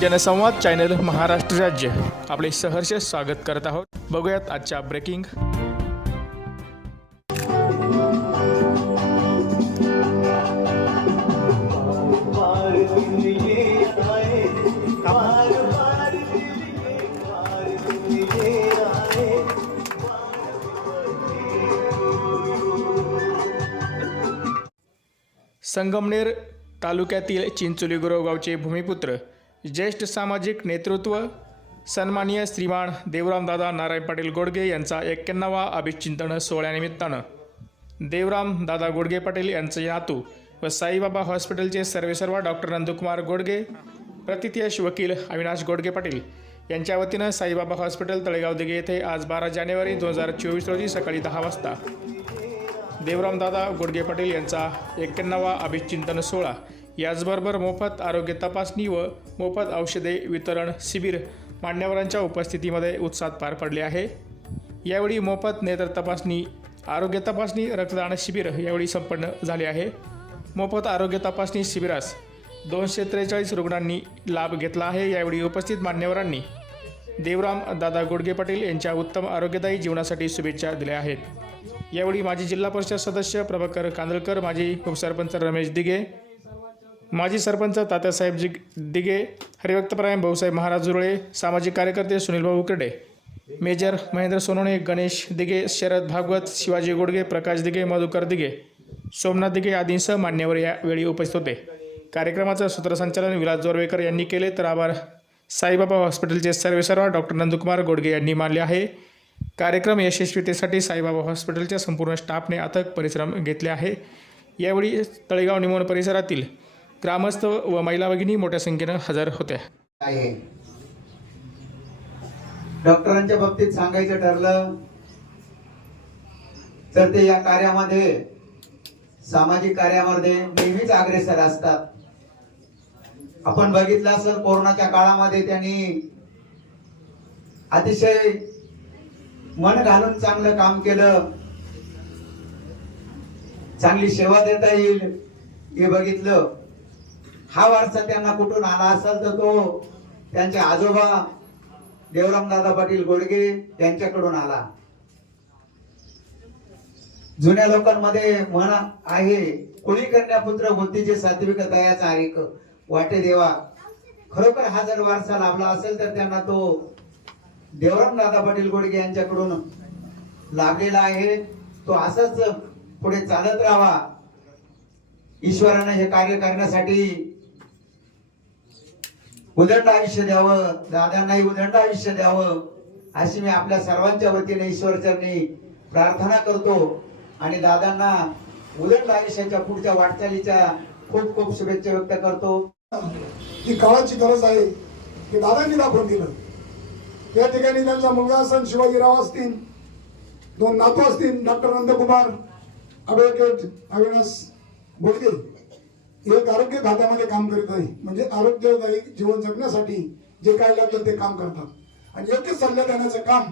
जनसंवाद चॅनल महाराष्ट्र राज्य. आपले सहर्ष स्वागत करत आहोत. बघूयात आजच्या ब्रेकिंग संगमनेर तालुक्यातील चिंचोली गुरव गावचे भूमिपुत्र ज्येष्ठ सामाजिक नेतृत्व सन्माननीय श्रीमान देवरामदादा नारायण पाटील गोडगे यांचा एक्क्याण्णवा अभिचिंतन सोहळ्यानिमित्तानं. देवराम दादा गोडगे पाटील यांचे नातू व साईबाबा हॉस्पिटलचे सर्वेसर्वा डॉक्टर नंदकुमार गोडगे प्रतितयश वकील अविनाश गोडगे पाटील यांच्या वतीनं साईबाबा हॉस्पिटल तळेगाव दिघे येथे आज बारा जानेवारी दोन हजार चोवीस रोजी सकाळी दहा वाजता. देवरामदादा गोडगे पाटील यांचा एक्क्याण्णवा अभिचिंतन सोहळा याचबरोबर मोफत आरोग्य तपासणी व मोफत औषधे वितरण शिबिर मान्यवरांच्या उपस्थितीमध्ये उत्साहात पार पडले आहे. यावेळी मोफत नेत्र तपासणी आरोग्य तपासणी रक्तदान शिबिर यावेळी संपन्न झाले आहे. मोफत आरोग्य तपासणी शिबिरास दोनशे त्रेचाळीस रुग्णांनी लाभ घेतला आहे. यावेळी उपस्थित मान्यवरांनी देवराम दादा गोडगे पाटील यांच्या उत्तम आरोग्यदायी जीवनासाठी शुभेच्छा दिल्या आहेत. यावेळी माजी जिल्हा परिषद सदस्य प्रभाकर कांदळकर माजी उपसरपंच रमेश दिघे माजी सरपंच तात्यासाहेब जिग दिघे हरिभक्तपरायण भाऊसाहेब महाराज जुरळे सामाजिक कार्यकर्ते सुनीलभाऊ उकडे मेजर महेंद्र सोनवणे गणेश दिघे शरद भागवत शिवाजी गोडगे प्रकाश दिघे मधुकर दिघे सोमनाथ दिघे आदींसह मान्यवर यावेळी उपस्थित होते. कार्यक्रमाचं सूत्रसंचालन विलास जोरवेकर यांनी केले. तर आभार. साईबाबा हॉस्पिटलचे सर्वेसर्वा डॉक्टर नंदकुमार गोडगे यांनी मानले आहे. कार्यक्रम यशस्वीतेसाठी साईबाबा हॉस्पिटलच्या संपूर्ण स्टाफने अथक परिश्रम घेतले आहे. यावेळी तळेगाव निमोण परिसरातील ग्रामस्थ व महिला भगिनी मोठ्या संख्येनं हजर होत्या आहे. डॉक्टरांच्या बाबतीत सांगायचं ठरलं तर ते या कार्यामध्ये सामाजिक कार्यामध्ये नेहमीच अग्रेसर असतात. आपण बघितलं असेल कोरोनाच्या काळामध्ये त्यांनी अतिशय मन घालून चांगलं काम केलं. चांगली सेवा देता येईल हे बघितलं. हा वारसा त्यांना कुठून आला असेल तर तो त्यांचे आजोबा देवरामदादा पाटील गोडगे यांच्याकडून आला. जुन्या लोकांमध्ये म्हण आहे कुळी कन्या पुत्र बुद्धीचे सात्विक दयाचा आरिक वाटे देवा. खरोखर हा जर वारसा लाभला असेल तर त्यांना तो देवराम दादा पाटील गोडगे यांच्याकडून लाभलेला आहे. तो असाच पुढे चालत राहावा. ईश्वरानं हे कार्य करण्यासाठी उदंड आयुष्य द्यावं दादांनाही उदंड आयुष्य द्यावं अशी मी आपल्या सर्वांच्या वतीने ईश्वरचरणी प्रार्थना करतो. आणि दादांना उदंड आयुष्याच्या पुढच्या वाटचालीच्या खूप खूप शुभेच्छा व्यक्त करतो. ही काळाची गरज आहे की दादांनी दाखवून दिलं. या ठिकाणी त्यांचा मुलगा असन शिवाजीराव असतील दोन नातू असतील डॉक्टर नंदकुमार ॲडव्होकेट अविनाश बोडगे एक आरोग्य खात्यामध्ये काम करीत आहे म्हणजे आरोग्यदायी जीवन जगण्यासाठी जे काय लागतं ते काम करतात. आणि योग्य सल्ला देण्याचं काम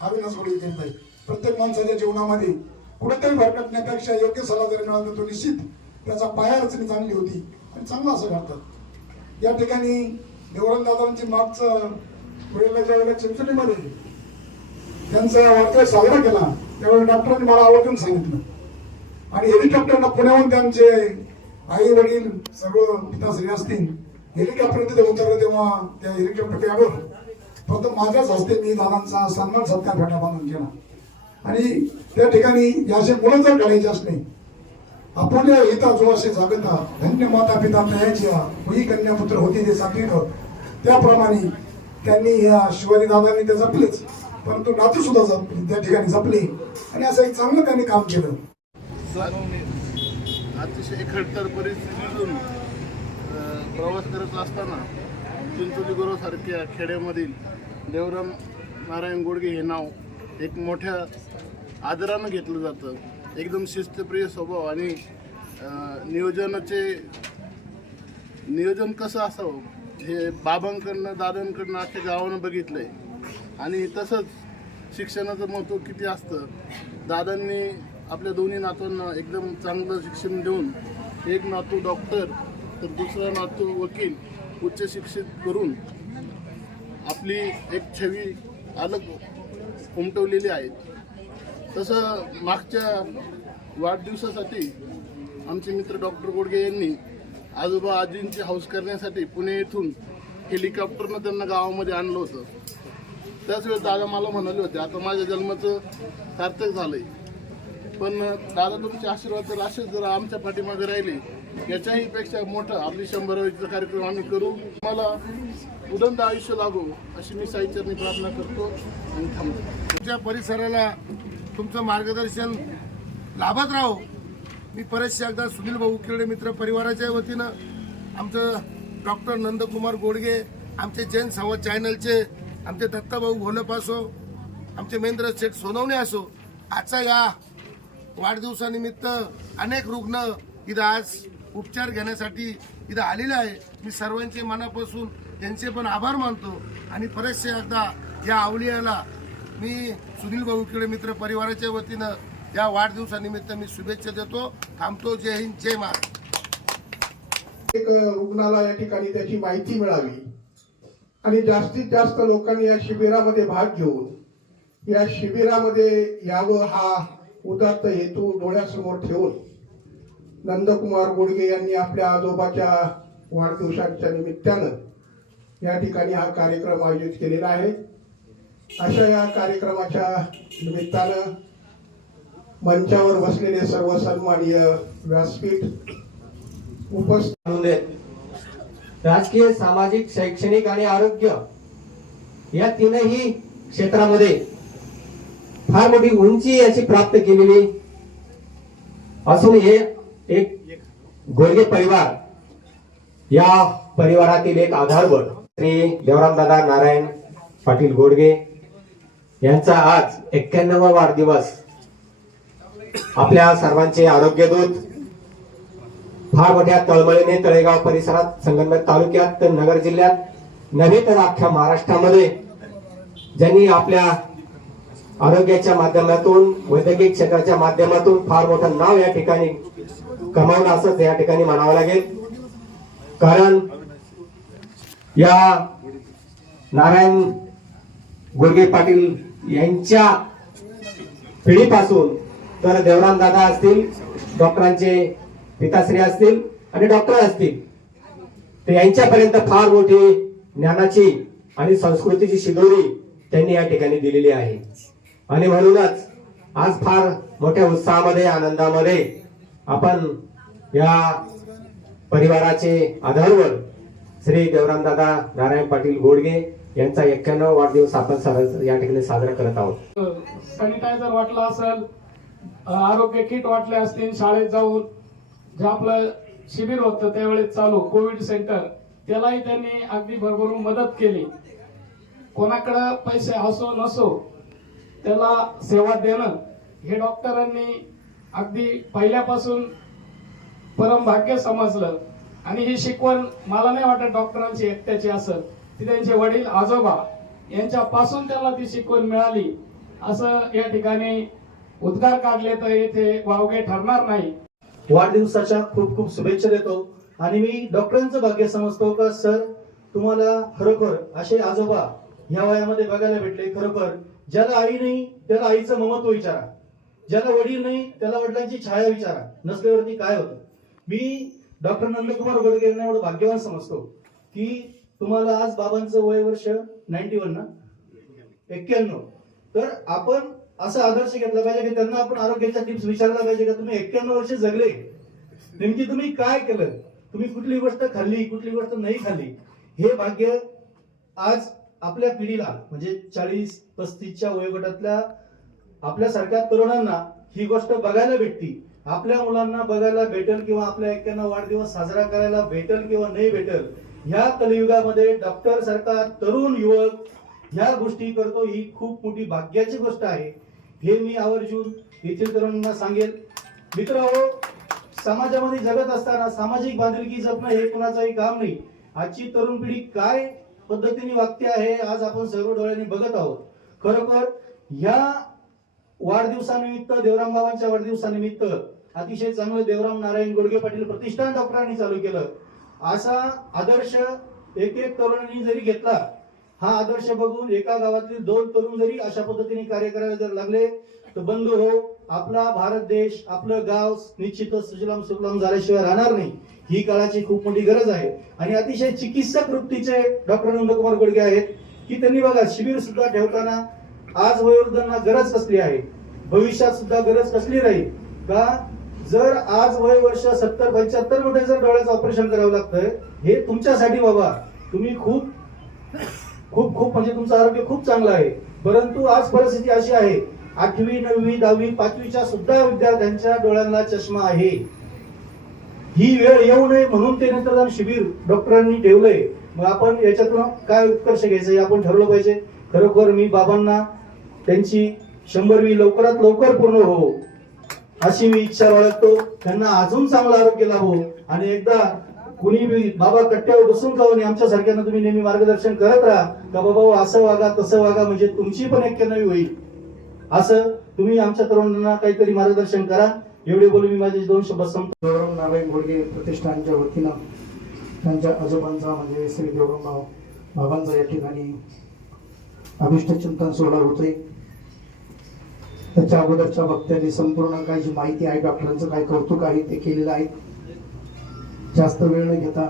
अविनाश गोळी करीत आहे प्रत्येक माणसाच्या जीवनामध्ये कुठेतरी भरकटण्यापेक्षा योग्य सल्ला जरी मिळाला तो निश्चित त्याचा पाया रचनी चांगली होती आणि चांगलं असं करतात या ठिकाणी देवराम दादांची मागचं वडिलाच्या वेळेला चिंचणीमध्ये त्यांचा वाढदिवस साजरा केला त्यावेळी डॉक्टरांनी मला आवर्जून सांगितलं. आणि हेलिकॉप्टरला पुण्याहून त्यांचे आई वडील सर्व पिताश्री असतील हेलिकॉप्टर तिथे उतरलं तेव्हा त्या हेलिकॉप्टर पॅडवर फक्त माझ्याच हस्ते मी दादांचा सन्मान सत्कार फेटा बांधून केला आणि त्या ठिकाणी या असे मुलं जर घडायचे असले आपण हिता जो असे जागता धन्य माता पिता तयाची ही कन्यापुत्र होते होती ते सांगितलं त्याप्रमाणे त्यांनी या शिवाजी दादांनी ते जपलेच. परंतु नातू सुद्धा त्या ठिकाणी जपली. आणि असं एक चांगलं त्यांनी काम केलं. अतिशय खडतर परिस्थितीतून प्रवास करत असताना चिंचोली खेड्यामधील देवराम नारायण गोडगे हे नाव एक मोठ्या आदरानं घेतलं जातं. एकदम शिस्तप्रिय स्वभाव आणि नियोजनाचे नियोजन कसं असावं हे बाबांकडनं दादांकडनं अख्ख्या गावानं बघितलंय. आणि तसंच शिक्षणाचं महत्त्व किती असतं दादांनी आपल्या दोन्ही नातूंना एकदम चांगलं शिक्षण देऊन एक नातू डॉक्टर तर दुसरा नातू वकील उच्च शिक्षित करून आपली एक छवी अलग उमटवलेली आहे. तसं मागच्या वाढदिवसासाठी आमचे मित्र डॉक्टर गोडगे यांनी आजोबा आजींची हौस करण्यासाठी पुणे येथून हेलिकॉप्टरनं त्यांना गावामध्ये आणलं होतं. त्याच वेळेस दादा मला म्हणाले होते आता माझ्या जन्माचं सार्थक झालं आहे पण दादा तुमचे आशीर्वाद तर असेच जर आमच्या पाठीमागे राहिले याच्याही पेक्षा मोठं आपली शंभरावीचा कार्यक्रम आम्ही करू. मला उदंड आयुष्य लागो अशी मी साईचरणी प्रार्थना करतो आणि थांबतो. तुमच्या परिसराला तुमचं मार्गदर्शन लाभत राहो. मी परत एकदा सुनील भाऊ किरडे मित्र परिवाराच्या वतीनं आमचं डॉक्टर नंदकुमार गोडगे आमचे जैन संवाद चॅनलचे आमचे दत्ताभाऊ घोलप असो आमचे महेंद्र शेठ सोनवणे असो आजचा या वाढदिवसानिमित्त अनेक रुग्ण इथं आज उपचार घेण्यासाठी इथं आलेले आहे. मी सर्वांचे मनापासून त्यांचे पण आभार मानतो आणि बरेचसे एकदा या आवलियाला मी सुनील भाऊ किडे मित्र परिवाराच्या वतीनं या वाढदिवसानिमित्त मी शुभेच्छा देतो. थांबतो. जय हिंद. जय महाराष्ट्र एक रुग्णाला या ठिकाणी त्याची माहिती मिळावी आणि जास्तीत जास्त लोकांनी या शिबिरामध्ये भाग घेऊन या शिबिरामध्ये यावं हा उदात्त हेतू डोळ्यासमोर ठेवून नंदकुमार गोडगे यांनी आपल्या आजोबाच्या वाढदिवसाच्या निमित्तानं या ठिकाणी हा कार्यक्रम आयोजित केलेला आहे. अशा या कार्यक्रमाच्या निमित्तानं मंचावर बसलेले सर्व सन्माननीय व्यासपीठ उपस्थित राजकीय सामाजिक शैक्षणिक आणि आरोग्य या तीनही क्षेत्रामध्ये फार मोठी उंची अशी प्राप्त केलेली. असून हे एक गोडगे परिवार या परिवारातील एक आधारबळ श्री देवरामदादा नारायण पाटील गोडगे यांचा आज एक्क्याण्णवा वाढदिवस आपल्या सर्वांचे आरोग्यदूत फार मोठ्या तळमळीने तळेगाव परिसरात संगमनेर तालुक्यात तर नगर जिल्ह्यात नव्हे तर अख्ख्या महाराष्ट्रामध्ये ज्यांनी आपल्या आरोग्याच्या माध्यमातून वैद्यकीय क्षेत्राच्या माध्यमातून फार मोठं नाव या ठिकाणी कमावलं असंच या ठिकाणी म्हणावं लागेल. कारण या नारायण गोडगे पाटील यांच्या पिढीपासून तर देवराम दादा असतील डॉक्टरांचे पिताश्री असतील आणि डॉक्टर असतील तर यांच्यापर्यंत फार मोठी ज्ञानाची आणि संस्कृतीची शिदोरी त्यांनी या ठिकाणी दिलेली आहे. आणि म्हणूनच आज फार मोठ्या उत्साहामध्ये आनंदामध्ये आपण या परिवाराचे आधारवर श्री देवरामदादा नारायण पाटील गोडगे यांचा एक्क्याण्णव वाढदिवस आपण या ठिकाणी साजरा करत आहोत. सॅनिटायझर वाटलं असेल आरोग्य किट वाटले असतील शाळेत जाऊन जे आपलं शिबिर होतं त्यावेळेस चालू कोविड सेंटर त्यालाही त्यांनी अगदी भरभरून मदत केली. कोणाकडं पैसे असो नसो त्याला सेवा देणं हे डॉक्टरांनी अगदी पहिल्यापासून परमभाग्य समजलं. आणि ही शिकवण मला नाही वाटत डॉक्टरांची एकट्याची असं ती त्यांचे वडील आजोबा यांच्यापासून त्याला ती शिकवण मिळाली. असं या ठिकाणी उद्गार काढले तर येथे वावगे ठरणार नाही. वाढदिवसाच्या खूप खूप शुभेच्छा देतो. आणि मी डॉक्टरांचं भाग्य समजतो का सर? तुम्हाला खरोखर असे आजोबा ह्या वयामध्ये बघायला भेटले खरोखर. ज्याला आई नाही त्याला आईचं ममत्व विचारा. ज्याला वडील नाही त्याला वडिलांची छाया विचारा. नसल्यावरती काय होतं? मी डॉक्टर नंदकुमार गोडगे यांना एवढं भाग्यवान समजतो की तुम्हाला आज बाबांचं वय वर्ष नाईन्टी वन ना? एक्क्याण्णव. तर आपण असा आदर्श घेतला पाहिजे की त्यांना आपण आरोग्याच्या टिप्स विचारला पाहिजे का तुम्ही एक्क्याण्णव वर्ष जगले? नेमकी तुम्ही काय केलं? तुम्ही कुठली गोष्ट खाल्ली कुठली गोष्ट नाही खाल्ली? हे भाग्य आज आपल्या पिढीला म्हणजे चाळीस पस्तीसच्या वयोगटातल्या आपल्यासारख्या तरुणांना ही गोष्ट बघायला भेटती. आपल्या मुलांना बघायला भेटेल किंवा आपल्या एक्क्याण्णव वाढदिवस साजरा करायला भेटेल किंवा नाही भेटेल ह्या कलियुगामध्ये डॉक्टर सारखा तरुण युवक ह्या गोष्टी करतो ही खूप मोठी भाग्याची गोष्ट आहे. हे मी आवर्जून येथील तरुणांना सांगेल. मित्र समाजामध्ये जगत असताना सामाजिक बांधिलकी जपणं हे कुणाचंही काम नाही. आजची तरुण पिढी काय पद्धतीने वागते आहे आज आपण सर्व डोळ्यांनी बघत आहोत. खरोखर या वाढदिवसानिमित्त देवराम बाबांच्या वाढदिवसानिमित्त अतिशय चांगलं देवराम नारायण गोडगे पाटील प्रतिष्ठान डॉक्टरांनी चालू केलं. असा आदर्श एक एक तरुणांनी जरी घेतला हा आदर्श बघून एका गावातील दोन तरुण जरी अशा पद्धतीने कार्य करायला जर लागले तर बंधू हो आपला भारत देश आपलं गाव निश्चितच सुजलाम सुफलाम झाल्याशिवाय राहणार नाही. ही काळाची खूप मोठी गरज आहे. आणि अतिशय चिकित्सक वृत्तीचे डॉक्टर नंदकुमार गोडगे आहेत की त्यांनी बघा शिबिर सुद्धा ठेवताना आज वयोवृद्धांना गरज कसली आहे? भविष्यात सुद्धा गरज कसली राहील? का जर आज वय वर्ष सत्तर पंच्याहत्तरमध्ये जर डोळ्याचं ऑपरेशन करावं लागतंय हे तुमच्यासाठी बाबा तुम्ही खूप खूप खूप म्हणजे तुमचं आरोग्य खूप चांगलं आहे. परंतु आज परिस्थिती अशी आहे आठवी नववी दहावी पाचवीच्या सुद्धा विद्यार्थ्यांच्या डोळ्यांना चष्मा आहे. ही वेळ येऊ नये म्हणून ते नेत्रदान शिबिर डॉक्टरांनी ठेवलंय. मग आपण याच्यातून काय उत्कर्ष घ्यायचं हे आपण ठरवलं पाहिजे. खरोखर मी बाबांना त्यांची शंभरवी लवकरात लवकर पूर्ण हो अशी मी इच्छा बाळगतो. त्यांना अजून चांगलं आरोग्य लाभो आणि एकदा कुणी मी बाबा कट्ट्यावर बसून का नाही आमच्या सारख्यांना तुम्ही नेहमी मार्गदर्शन करत राहा. का बाबा हो, असं वागा तसं वागा म्हणजे तुमची पण एक नवी होईल. असं तुम्ही आमच्या तरुणांना काहीतरी मार्गदर्शन करा. एवढे बोलून मी माझे दोन शब्द संपतो गौरव नारायण गोडगे प्रतिष्ठानच्या वतीनं त्यांच्या आजोबांचा म्हणजे श्री देवरामराव बाबांचा या ठिकाणी अभिष्ट चिंतन सोहळा होतोय. त्याच्या अगोदरच्या वक्त्यांनी संपूर्ण काही जी माहिती आहे डॉक्टरांचं काय कौतुक आहे ते केलेलं आहे. जास्त वेळ न घेता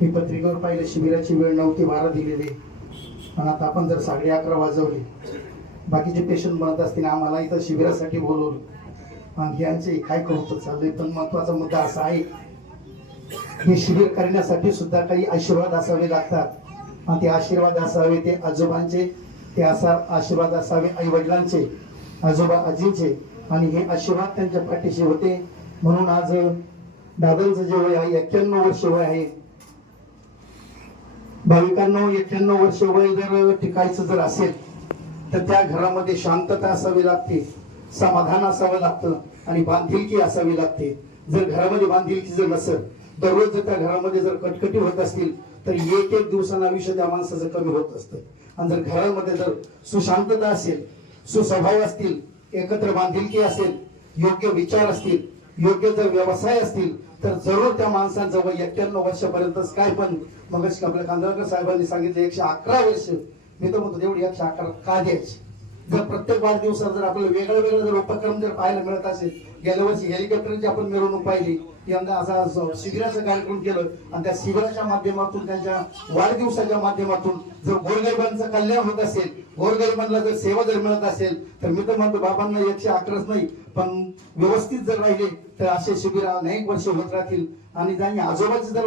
मी पत्रिकेवर पाहिलं शिबिराची वेळ नव्हती बारा दिलेली. पण आता आपण जर साडे अकरा वाजवले बाकीचे पेशंट म्हणत असतील आम्हाला इथं शिबिरासाठी बोलवलं. आणि यांचे काय कौतुक चाललंय? पण महत्त्वाचा मुद्दा असा आहे हे शिबिर करण्यासाठी सुद्धा काही आशीर्वाद असावे लागतात. आणि ते आशीर्वाद असावे ते आजोबांचे ते असा आशीर्वाद असावे आई वडिलांचे आजोबा आजींचे. आणि हे आशीर्वाद त्यांच्या पाठीशी होते. म्हणून आज दादांचं जे वय आहे एक्क्याण्णव वर्ष वय आहे. भाविकांना एक्क्याण्णव वर्ष वय जर टिकायचं जर असेल तर त्या घरामध्ये शांतता असावी लागते समाधान असावं लागतं आणि बांधिलकी असावी लागते. जर घरामध्ये बांधिलकी जर नसेल दररोज जर त्या घरामध्ये जर कटकटी होत असतील तर एक एक दिवसानं आयुष्य त्या माणसाचं कमी होत असतं. आणि जर घरामध्ये जर सुशांतता असेल सुस्वभाव असतील एकत्र बांधिलकी असेल योग्य विचार असतील योग्य जर व्यवसाय असतील तर जरूर त्या माणसांजवळ एक्क्याण्णव वर्षापर्यंतच काय पण मग आपल्या कांदळकर साहेबांनी सांगितलं एकशे अकरा वर्ष मी तर म्हणतो तेवढी यात अकरा का द्यायची जर प्रत्येक वाढदिवसाला जर आपल्याला वेगळं वेगळं जर उपक्रम जर पाहायला मिळत असेल गेल्या वर्षी हेलिकॉप्टरची आपण मिरवणूक पाहिली यंदा असा शिबिराचा कार्यक्रम केलं आणि त्या शिबिराच्या माध्यमातून त्यांच्या वाढदिवसाच्या माध्यमातून जर गोरगरिबांचं कल्याण होत असेल गोरगरिबांना जर सेवा जर मिळत असेल तर मी तर म्हणतो बाबांना एकशे अकराच नाही पण व्यवस्थित जर राहिले तर असे शिबिर अनेक वर्ष होत राहतील. आणि त्यांनी आजोबाचे जर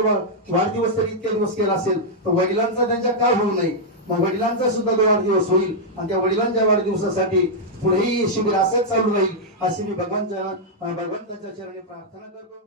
वाढदिवस जर इतके दिवस केला असेल तर वडिलांचा त्यांच्या काय होऊ नये? वडिलांचा सुद्धा वाढदिवस होईल आणि त्या वडिलांच्या वाढदिवसासाठी पुढेही शिबिर असंच चालू राहील अशी मी भगवंत भगवंताच्या चरणी प्रार्थना करतो.